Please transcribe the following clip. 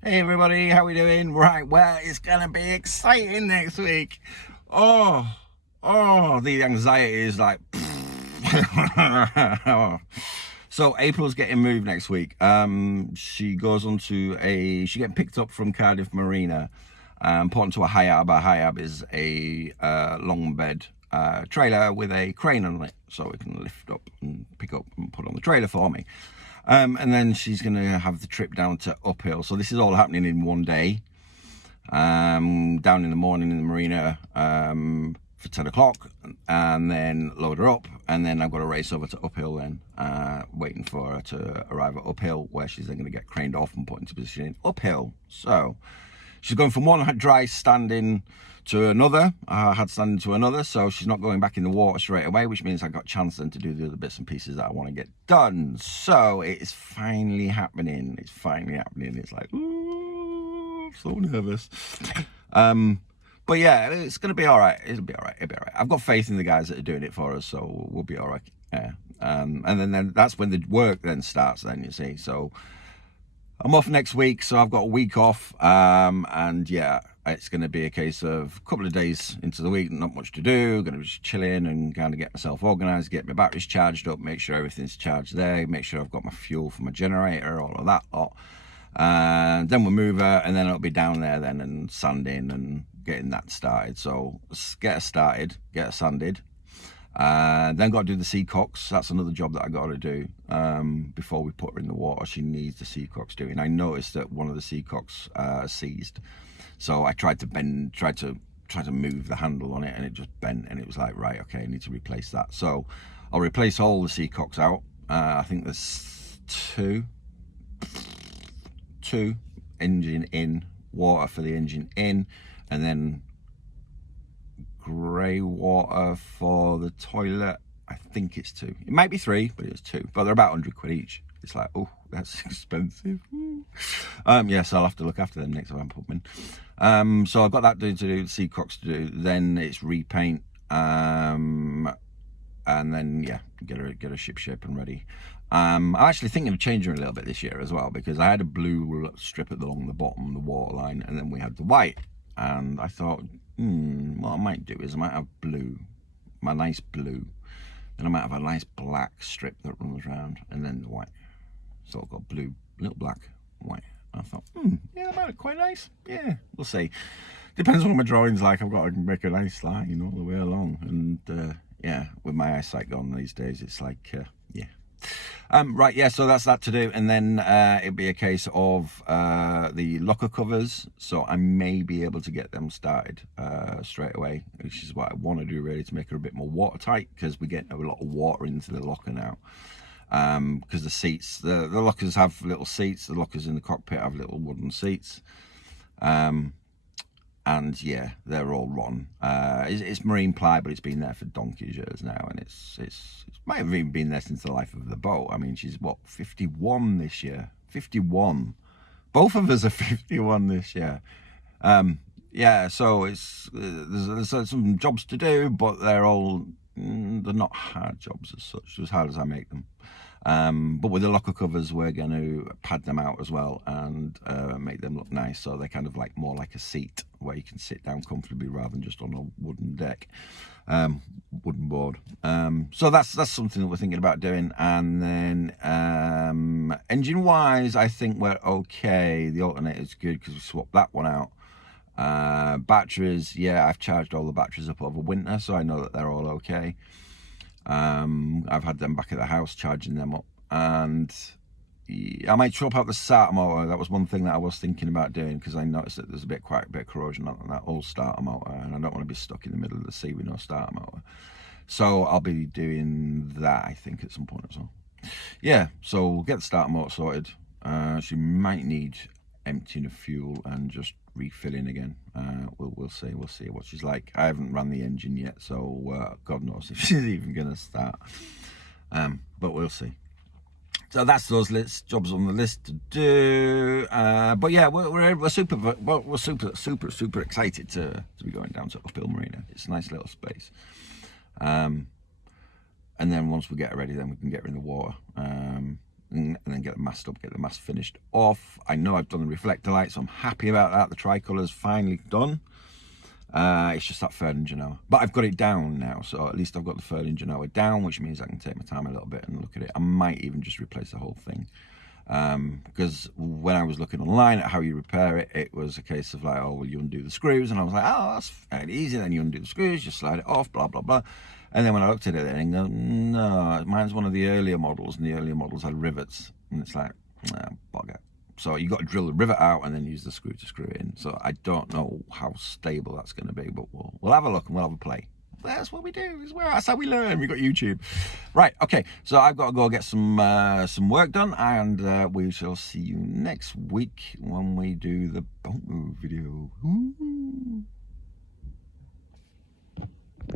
Hey everybody, how we doing? Right, well, it's gonna be exciting next week. Oh, the anxiety is like. So April's getting moved next week. She goes on to she getting picked up from Cardiff Marina, put onto a Hiab. A Hiab is a long bed trailer with a crane on it, so it can lift up and pick up and put on the trailer for me. And then she's going to have the trip down to Uphill. So this is all happening in one day. Down in the morning in the marina for 10 o'clock, and then load her up, and then I've got to race over to Uphill then, waiting for her to arrive at Uphill, where she's then going to get craned off and put into position in Uphill. So she's going from one dry standing to another, had standing to another, so she's not going back in the water straight away, which means I got a chance then to do the other bits and pieces that I want to get done. So it is finally happening. It's finally happening. It's like, ooh, I'm so nervous. But yeah, it's going to be all right. It'll be all right. It'll be all right. I've got faith in the guys that are doing it for us, so we'll be all right. Yeah. And then that's when the work then starts then, you see. So I'm off next week, so I've got a week off, and yeah, it's going to be a case of a couple of days into the week, not much to do, going to be just chilling and kind of get myself organised, get my batteries charged up, make sure everything's charged there, make sure I've got my fuel for my generator, all of that lot, and then we'll move her, and then it'll be down there then and sanding and getting that started. So let's get her started, get her sanded. Then got to do the seacocks. That's another job that I got to do before we put her in the water. She needs the seacocks doing. I noticed that one of the seacocks seized, so I tried to move the handle on it, and it just bent, and it was like, right, okay, I need to replace that. So I'll replace all the seacocks out. I think there's two engine in, water for the engine in, and then grey water for the toilet. I think it's two. It might be three, but it's two. But they're about 100 quid each. It's like, oh, that's expensive. Yes, I'll have to look after them next time I put them in. So I've got that to do, the seacocks to do. Then it's repaint. And then yeah, get a ship shape and ready. I'm actually thinking of changing her a little bit this year as well, because I had a blue strip along the bottom, the water line, and then we had the white. And I thought, what I might do is I might have blue, my nice blue, then I might have a nice black strip that runs around, and then the white. So I've got blue, little black, white. I thought, yeah, that might look quite nice. Yeah, we'll see. Depends on what my drawing's like. I've got to make a nice line all the way along, and yeah, with my eyesight gone these days, it's like, yeah. Right, yeah, so that's that to do, and then it'll be a case of the locker covers, so I may be able to get them started straight away, which is what I want to do really, to make her a bit more watertight, because we get a lot of water into the locker now. Because the seats, the lockers have little seats, the lockers in the cockpit have little wooden seats. And yeah, they're all rotten. It's marine ply, but it's been there for donkey's years now, and it might have even been there since the life of the boat. I mean, she's what, 51 this year? 51. Both of us are 51 this year. Yeah, so there's some jobs to do, but they're not hard jobs as such, as hard as I make them. But with the locker covers, we're going to pad them out as well and make them look nice, so they're kind of like more like a seat where you can sit down comfortably rather than just on a wooden deck, wooden board. So that's something that we're thinking about doing. And then engine wise, I think we're okay. The alternator's good because we swapped that one out. Batteries, yeah, I've charged all the batteries up over winter, so I know that they're all okay. I've had them back at the house, charging them up, and I might swap out the starter motor. That was one thing that I was thinking about doing, because I noticed that there's quite a bit of corrosion on that old starter motor, and I don't want to be stuck in the middle of the sea with no starter motor. So I'll be doing that, I think, at some point as well. Yeah, so we'll get the starter motor sorted. She might need emptying of fuel and just refilling again. We'll see what she's like. I haven't run the engine yet, so God knows if she's even gonna start. But we'll see. So that's those jobs on the list to do. But yeah, we're super excited to be going down to Uphill Marina. It's a nice little space. And then once we get her ready, then we can get her in the water. and then get the mast up, get the mast finished off. I know I've done the reflector light, so I'm happy about that. The tricolour's finally done. It's just that third engine hour, but I've got it down now, so at least I've got the third engine hour down, which means I can take my time a little bit and look at it. I might even just replace the whole thing, because when I was looking online at how you repair it, it was a case of like, oh, well, you undo the screws, and I was like, oh, that's fairly easy. Then you undo the screws, you slide it off, blah blah blah. And then when I looked at it, then I go, no, mine's one of the earlier models, and the earlier models had rivets, and it's like, bugger. So you got to drill the rivet out and then use the screw to screw it in. So I don't know how stable that's going to be, but we'll have a look and we'll have a play. That's what we do. That's how we learn. We got YouTube, right? Okay, so I've got to go get some work done, and we shall see you next week when we do the boat move video. Ooh.